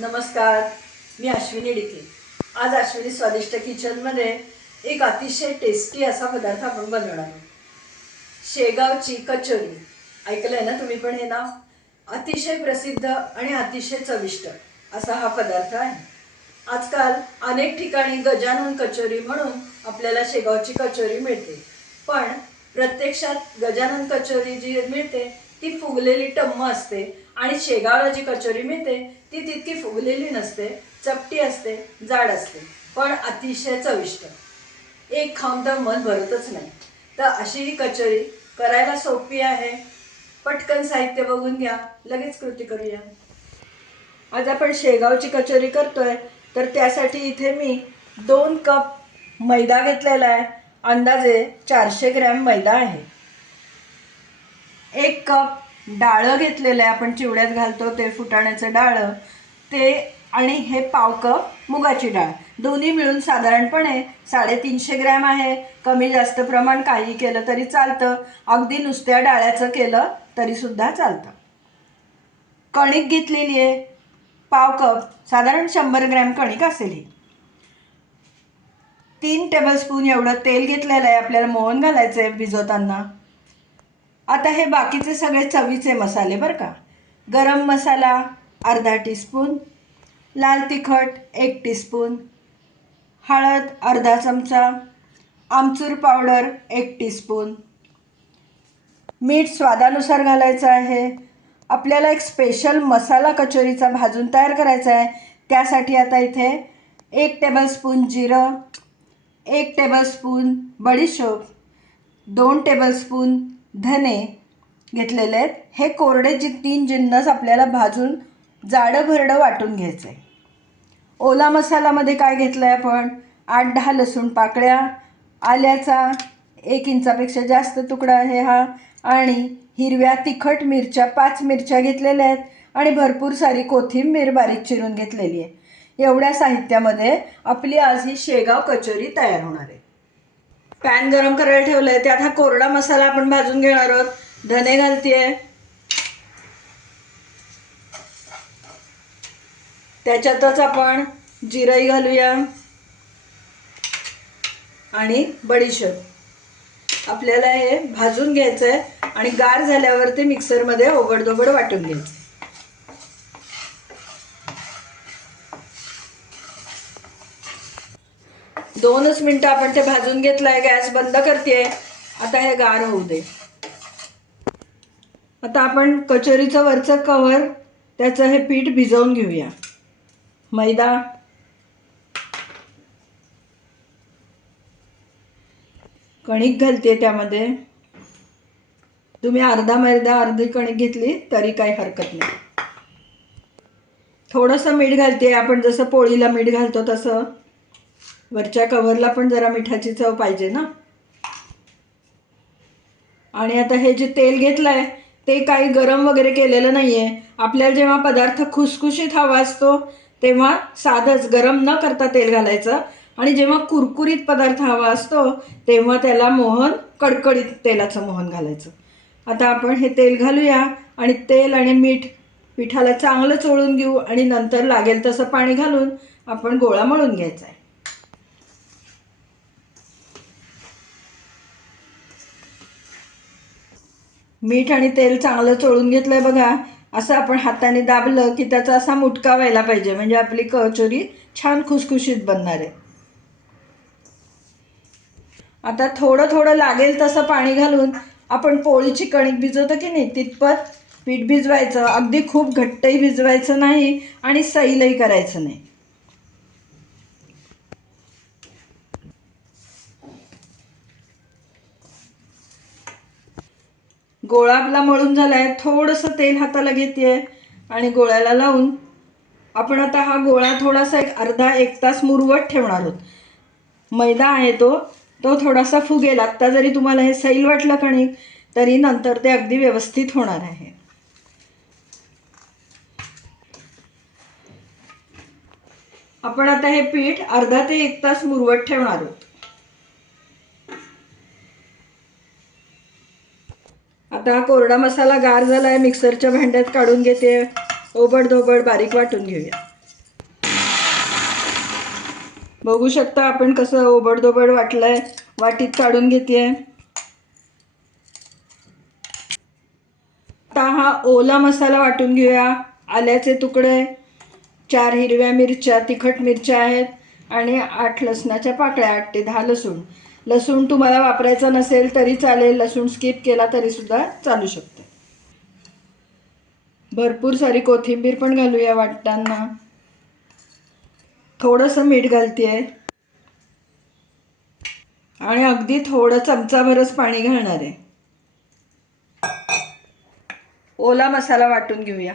नमस्कार, मी अश्विनी डिके। आज अश्विनी स्वादिष्ट किचनमध्ये एक अतिशय टेस्टी असा पदार्थ आपण बनवणार आहोत। शेगावची कचोरी। ऐकलंय ना तुम्ही पण हे नाव? अतिशय प्रसिद्ध आणि अतिशय चविष्ट असा हा पदार्थ आहे। आजकाल अनेक ठिकाणी गजानन कचोरी म्हणून आपल्याला शेगावची कचोरी मिळते, पण प्रत्यक्षात गजानन कचोरी जी मिळते ती फुगलेली टम्म असते आणि शेगावला जी कचोरी मिळते ती तितकी फुगलेली नसते, चपटी असते, जाड असते, पण अतिशय चविष्ट। एक खाऊन तर मन भरतच नाही। तर अशी ही कचोरी करायला सोपी आहे। पटकन साहित्य बघून घ्या, लगेच कृती करूया। आज आपण शेगावची कचोरी करतोय, तर त्यासाठी इथे मी 2 कप मैदा घेतलेला आहे। अंदाजे 400 ग्रॅम मैदा आहे। 1 कप डाळ घेतलेलं आहे, आपण चिवड्यात घालतो ते फुटाण्याचं डाळ ते, आणि हे पाव कप मुगाची डाळ, दोन्ही मिळून साधारणपणे 350 ग्रॅम आहे। कमी जास्त प्रमाण काही केलं तरी चालतं, अगदी नुसत्या डाळ्याचं केलं तरी सुद्धा चालतं। कणिक घेतलेली आहे पाव कप, साधारण 100 ग्रॅम कणिक असेल ही। 3 टेबलस्पून एवढं तेल घेतलेलं आहे, आपल्याला मोहन घालायचं आहे भिजवताना। आता हे बाकीचे सगळे चवीचे मसाले बरं का। गरम मसाला अर्धा टीस्पून, लाल तिखट 1 टीस्पून, हळद अर्धा चमचा, आमचूर पावडर 1 टीस्पून, मीठ स्वादानुसार घालायचं आहे। आपल्याला एक स्पेशल मसाला कचोरीचा भाजून तयार करायचा आहे, त्यासाठी आता इथे 1 टेबलस्पून जिरं, 1 टेबलस्पून बडीशोप, 2 टेबलस्पून धने घेतलेले आहेत। हे कोरडे 3 जिन्नस आपल्याला भाजून जाडं भरडं वाटून घ्यायचं आहे। ओला मसाल्यामध्ये काय घेतलं आहे आपण? 8-10 लसूण पाकळ्या, आल्याचा 1 इंचापेक्षा जास्त तुकडा आहे हा, आणि हिरव्या तिखट मिरच्या 5 मिरच्या घेतलेल्या आहेत, आणि भरपूर सारी कोथिंबीर बारीक चिरून घेतलेली आहे। एवढ्या साहित्यामध्ये आपली आज ही शेगाव कचोरी तयार होणार आहे। पॅन गरम करायला ठेवलं आहे, त्यात हा कोरडा मसाला आपण भाजून घेणार आहोत। धने घालतेय, त्याच्यातच आपण जिरंही घालूया आणि बडीशोप। आपल्याला हे भाजून घ्यायचं आहे आणि गार झाल्यावर ते मिक्सरमध्ये ओबडधोबड वाटून घ्यायचं। 2च मिनिटं आपण ते भाजून घेतलंय। गॅस बंद करते। आता हे गार होऊ दे। आता आपण कचोरीचं वरचं कव्हर, त्याचं हे पीठ भिजवून घेऊया। मैदा, कणिक घालते त्यामध्ये। तुम्ही अर्धा मैदा अर्धी कणिक घेतली तरी काही हरकत नाही। थोडंसं मीठ घालते, आपण जसं पोळीला मीठ घालतो तसं। वरच्या कव्हरला पण जरा मिठाची चव पाहिजे ना। आणि आता हे जे तेल घेतलंय ते काही गरम वगैरे केलेलं नाहीये। आपल्याला जेव्हा पदार्थ खुसखुशीत हवा असतो तेव्हा साधंच गरम न करता तेल घालायचं, आणि जेव्हा कुरकुरीत पदार्थ हवा असतो तेव्हा त्याला मोहन, कडकडीत तेलाचं मोहन घालायचं। आता आपण हे तेल घालूया आणि तेल आणि मीठ पिठाला चांगलं चोळून घेऊ, आणि नंतर लागेल तसं पाणी घालून आपण गोळा मळून घ्यायचा आहे। मीठ आणि तेल चांगलं चोळून घेतलंय बघा। असं आपण हाताने दाबलं की त्याचा असा मुटका व्हायला पाहिजे, म्हणजे आपली कचोरी छान खुसखुशीत बनणार आहे। आता थोडं थोडं लागेल तसं पाणी घालून आपण पोळीची कणिक भिजवतो की नाही तितपत पीठ भिजवायचं। अगदी खूप घट्टही भिजवायचं नाही आणि सैलही करायचं नाही। गोळा आपला मळून झालाय। थोडंसं तेल हाताला घेते आणि गोळ्याला लावून आपण आता हा गोळा थोडासा अर्धा 1 तास मुरवत ठेवणार आहोत। मैदा आहे तो थोडासा फुगेल। आता जरी तुम्हाला हे सैल वाटलं कणिक तरी नंतर ते अगदी व्यवस्थित होणार आहे। आपण आता हे पीठ अर्धा ते 1 तास मुरवत ठेवणार आहोत। आता हा कोरडा मसाला गार झालाय, मिक्सरच्या भांड्यात काढून घेते। ओबडधोबड बारीक वाटून घेऊया। बघू शकता आपण कसं ओबडधोबड वाटलंय, वाटीत काढून घेतेय. आता हा ओला मसाला वाटून घेऊया. आल्याचे तुकडे, 4 हिरव्या मिरच्या, तिखट मिरच्या आहेत आणि 8 लसणाच्या पाकळ्या, 8 ते 10 लसूण. लसूण तुम्हाला वापरायचा नसेल तरी चालेल, लसूण स्किप केला तरी सुद्धा चालू शकते. भरपूर सारी कोथिंबीर पण घालूया वाटताना. थोडंसं मीठ घालतेय आणि अगदी थोडं चमचाभरच पाणी घालणार आहे. ओला मसाला वाटून घेऊया.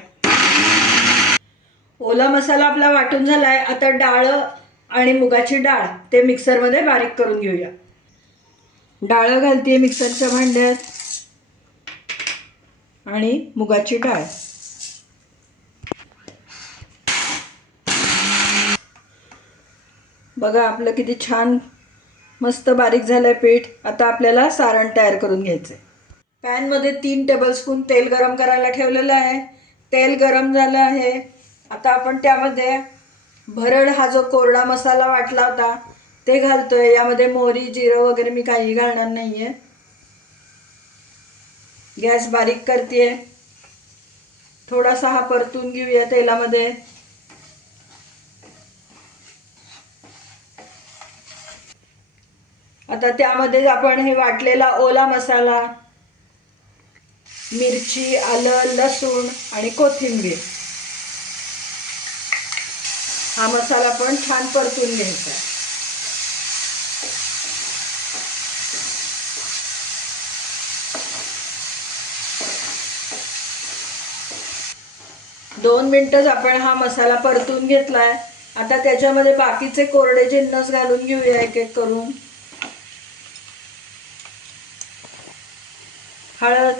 ओला मसाला आपला वाटून झालाय. आता डाळ आणि मुगाची डाळ ते मिक्सरमध्ये बारीक करून घेऊया. डाळ घालते मिक्सरच्या भांड्यात आणि मुगाची डाळ. बघा आपलं किती छान मस्त बारीक झालंय पीठ. आता आपल्याला सारण तयार करून घ्यायचंय. पॅनमध्ये 3 टेबलस्पून तेल गरम करायला ठेवलेलं आहे. तेल गरम झालं आहे. आता आपण त्यामध्ये भरड हा जो कोरडा मसाला वाटला होता ते घालतोय. यामध्ये मोहरी, जिरं वगैरे मी काही घालणार नाहीये. गॅस बारीक करतेय. थोडासा हा परतून घेऊया तेलामध्ये. आता त्यामध्ये आपण हे वाटलेला ओला मसाला, मिरची, आलं, लसूण आणि कोथिंबीर हा मसाला पण छान परतून घ्यायचा. 2 मिनिटच आपण हा मसाला परतून घेतलाय. आता त्याच्यामध्ये बाकीचे कोरडे जिन्नस घालून घेऊया एक एक करून. हळद,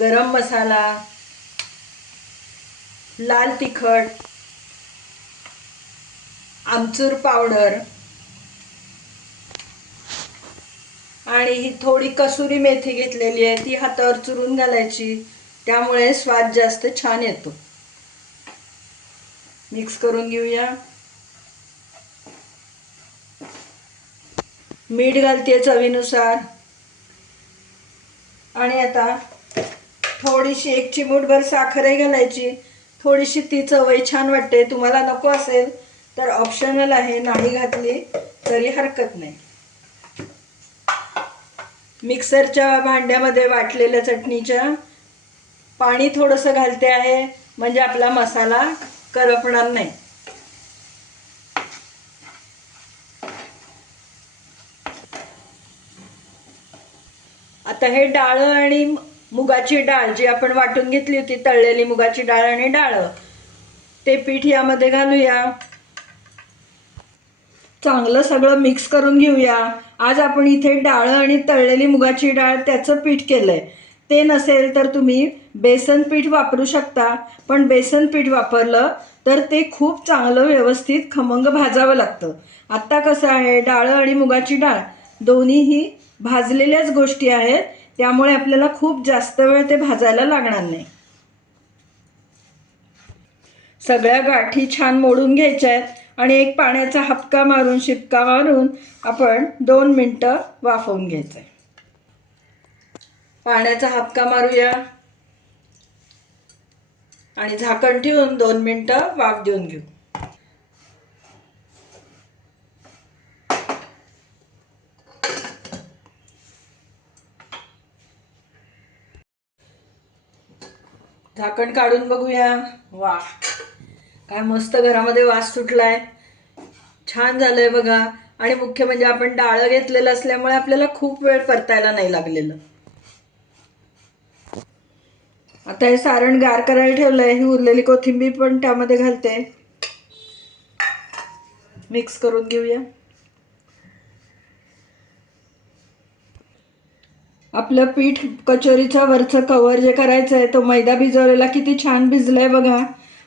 गरम मसाला, लाल तिखट, आमचूर पावडर आणि ही थोडी कसुरी मेथी घेतलेली आहे, ती हातावर चुरून घालायची. त्यामुळे स्वाद जास्त छान येतो. मिक्स करून घेऊया. मीठ घालते चवीनुसार आणि आता थोडीशी 1 चिमूटभर साखरही घालायची. थोडीशी ती चवही छान वाटते. तुम्हाला नको असेल तर ऑप्शनल आहे, नाही घातली तरी हरकत नाही. मिक्सरच्या भांड्यामध्ये वाटलेल्या चटणीच्या पाणी थोडंसं घालते आहे, म्हणजे आपला मसाला करपणार नाही. आता हे डाळ आणि मुगाची डाळ जी आपण वाटून घेतली होती, तळलेली मुगाची डाळ आणि डाळ, ते पीठ यामध्ये घालूया. चांगलं सगळं मिक्स करून घेऊया. आज आपण इथे डाळ आणि तळलेली मुगाची डाळ त्याचं पीठ केलंय. ते नसेल तर तुम्ही बेसन पीठ वापरू शकता, पण बेसन पीठ वापरलं तर ते खूप चांगलं व्यवस्थित खमंग भाजावं लागतं. आत्ता कसं आहे, डाळ आणि मुगाची डाळ दोन्हीही भाजलेल्याच गोष्टी आहेत, त्यामुळे आपल्याला खूप जास्त वेळ ते भाजायला लागणार नाही. सगळ्या गाठी छान मोडून घ्यायच्या आहेत आणि एक पाण्याचा हपका मारून, शिपका मारून आपण 2 मिनिटं वाफवून घ्यायचं आहे. पाण्याचा हपका मारूया आणि झाकण ठेवून 2 मिनिटं वाफ देऊन घेऊ. झाकण काढून बघूया. वा, काय मस्त घरामध्ये वास सुटलाय. छान झालंय बघा. आणि मुख्य म्हणजे आपण डाळ घेतलेलं असल्यामुळे आपल्याला खूप वेळ परतायला नाही लागलेलं. आता हे सारण गार करायला ठेवलंय. ही उरलेली कोथिंबीर पण त्यामध्ये घालते. मिक्स करून घेऊया. आपलं पीठ कचोरीचं वरचं कवर जे करायचं आहे, तो मैदा भिजवलेला किती छान भिजलाय बघा.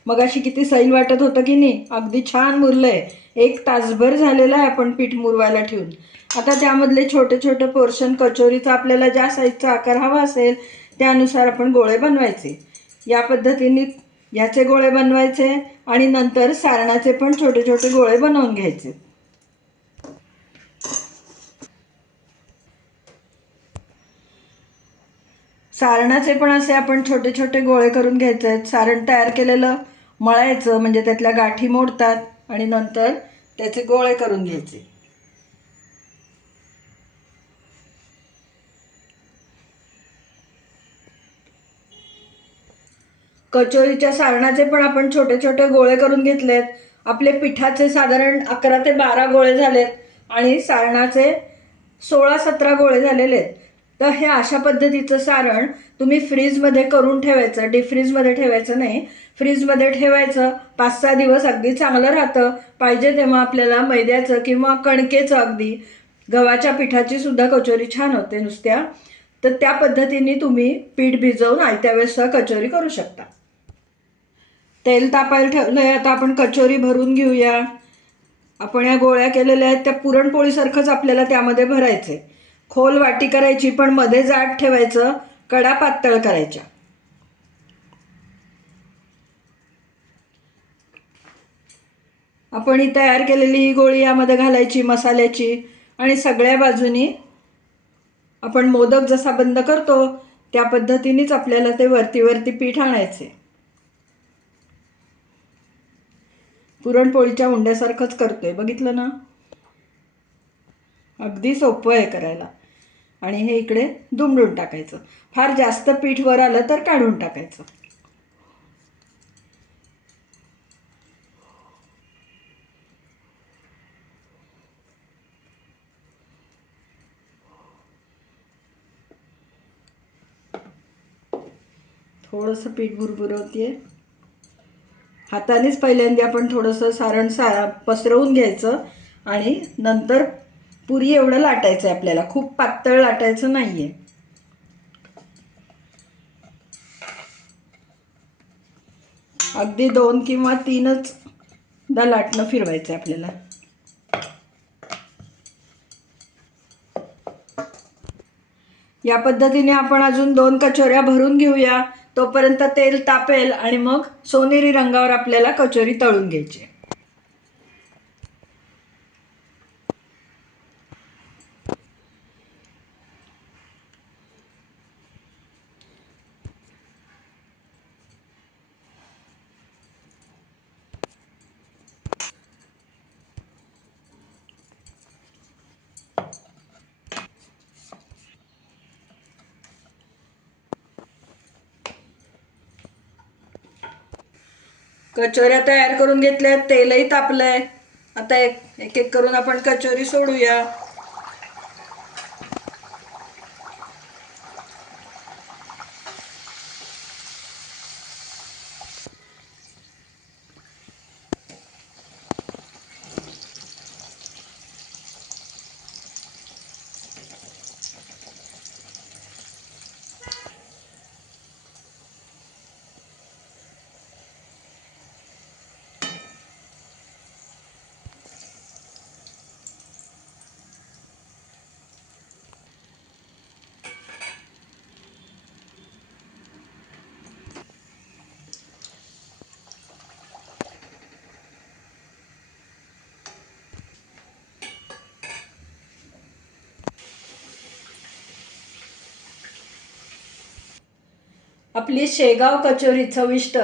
मगाशी किती सैल वाटत होतं की नाही, अगदी छान मुरलंय. 1 तासभर झालेला आहे आपण पीठ मुरवायला ठेवून. आता त्यामधले छोटे छोटे पोर्शन कचोरीचा आपल्याला ज्या साईजचा आकार हवा असेल त्यानुसार आपण गोळे बनवायचे. या पद्धतीने याचे गोळे बनवायचे आणि नंतर सारणाचे पण छोटे छोटे गोळे बनवून घ्यायचे. सारणाचे पण असे आपण छोटे छोटे गोळे करून घ्यायचे आहेत. सारण तयार केलेलं मळायचं म्हणजे त्यातल्या गाठी मोडतात आणि नंतर त्याचे गोळे करून घ्यायचे. कचोरीच्या सारणाचे पण आपण छोटे छोटे गोळे करून घेतलेत. आपले पिठाचे साधारण 11 ते 12 गोळे झालेत आणि सारणाचे 16-17 गोळे झालेले आहेत. तर हे अशा पद्धतीचं सारण तुम्ही फ्रीजमध्ये करून ठेवायचं. डीप फ्रीजमध्ये ठेवायचं नाही, फ्रीजमध्ये ठेवायचं. 5-6 दिवस अगदी चांगलं राहतं. पाहिजे तेव्हा आपल्याला मैद्याचं किंवा कणकेचं, अगदी गव्हाच्या पिठाची सुद्धा कचोरी छान होते नुसत्या. तर त्या पद्धतीने तुम्ही पीठ भिजवून आयत्या वेळेस कचोरी करू शकता. तेल तापायला ठेवलं आहे. आता आपण कचोरी भरून घेऊया. आपण या गोळ्या केलेल्या आहेत त्या पुरणपोळीसारखंच आपल्याला त्यामध्ये भरायचे. खोल वाटी करायची पण मध्ये जाड ठेवायचं, कडा पातळ करायच्या. आपण ही तयार केलेली ही गोळी यामध्ये घालायची मसाल्याची आणि सगळ्या बाजूनी आपण मोदक जसा बंद करतो त्या पद्धतीनेच आपल्याला ते वरती वरती पीठ आणायचे. पुरणपोळीच्या उंड्यासारखंच करतोय, बघितलं ना. अगदी सोपं आहे करायला. आणि हे इकडे दुमडून टाकायचं. फार जास्त पीठ वर आलं तर काढून टाकायचं. थोडंसं पीठ भुरभुरवते. हातानेच पहिल्यांदा आपण थोडंसं सारण पसरवून घ्यायचं आणि नंतर पुरी एवढं लाटायचं आहे आपल्याला. खूप पातळ लाटायचं नाही आहे. अगदी 2 किंवा 3च दा लाटणं फिरवायचं आहे आपल्याला. या पद्धतीने आपण अजून 2 कचोऱ्या भरून घेऊया. तोपर्यंत तेल तापेल आणि मग सोनेरी रंगावर आपल्याला कचोरी तळून घ्यायची. कचोऱ्या तयार करून घेतल्या, तेलही तापलंय. आता एक एक करून आपण कचोरी सोडूया. आपली शेगाव कचोरी चविष्ट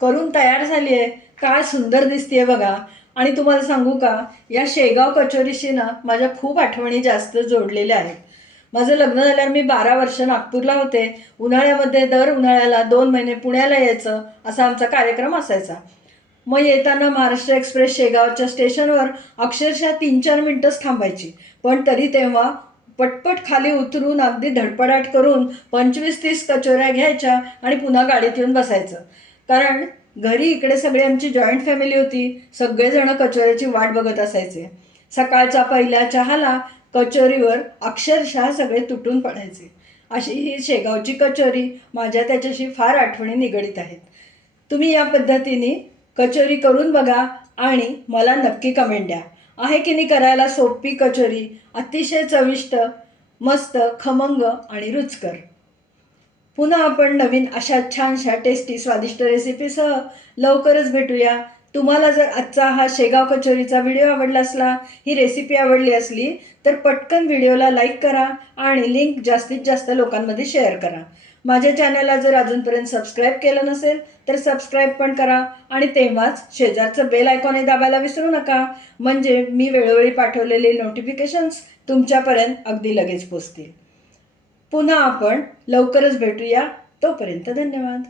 करून तयार झाली आहे. काय सुंदर दिसतेय बघा. आणि तुम्हाला सांगू का, या शेगाव कचोरीशी ना माझ्या खूप आठवणी जास्त जोडलेल्या आहेत. माझं लग्न झाल्यावर मी 12 वर्ष नागपूरला होते. उन्हाळ्यामध्ये दर उन्हाळ्याला 2 महिने पुण्याला यायचं, असा आमचा कार्यक्रम असायचा. मग येताना महाराष्ट्र एक्सप्रेस शेगावच्या स्टेशनवर अक्षरशः 3-4 मिनटंच थांबायची. पण तरी तेव्हा पटपट खाली उतरून अगदी धडपडाट करून 25-30 कचोऱ्या घ्यायच्या आणि पुन्हा गाडीत येऊन बसायचं. कारण घरी इकडे सगळी आमची जॉईंट फॅमिली होती. सगळेजण कचोऱ्याची वाट बघत असायचे. सकाळचा पहिल्या चहाला कचोरीवर अक्षरशः सगळे तुटून पडायचे. अशी ही शेगावची कचोरी माझ्या त्याच्याशी फार आठवणी निगडीत आहेत. तुम्ही या पद्धतीने कचोरी करून बघा आणि मला नक्की कमेंट द्या. आहे की नाही करायला सोपी कचोरी, अतिशय चविष्ट, मस्त, खमंग आणि रुचकर. पुन्हा आपण नवीन अशा छानशा टेस्टी स्वादिष्ट रेसिपीसह लवकरच भेटूया. तुम्हाला जर आजचा हा शेगाव कचोरीचा व्हिडिओ आवडला असला, ही रेसिपी आवडली असली, तर पटकन व्हिडिओला लाईक करा आणि लिंक जास्तीत जास्त लोकांमध्ये शेअर करा. माझ्या चॅनलला जर अजूनपर्यंत सबस्क्राईब केलं नसेल तर सबस्क्राईब पण करा आणि तेव्हाच शेजारचं बेल आयकॉन दाबायला विसरू नका, म्हणजे मी वेळोवेळी पाठवलेले नोटिफिकेशन्स तुमच्यापर्यंत अगदी लगेच पोचतील. पुन्हा आपण लवकरच भेटूया. तोपर्यंत धन्यवाद.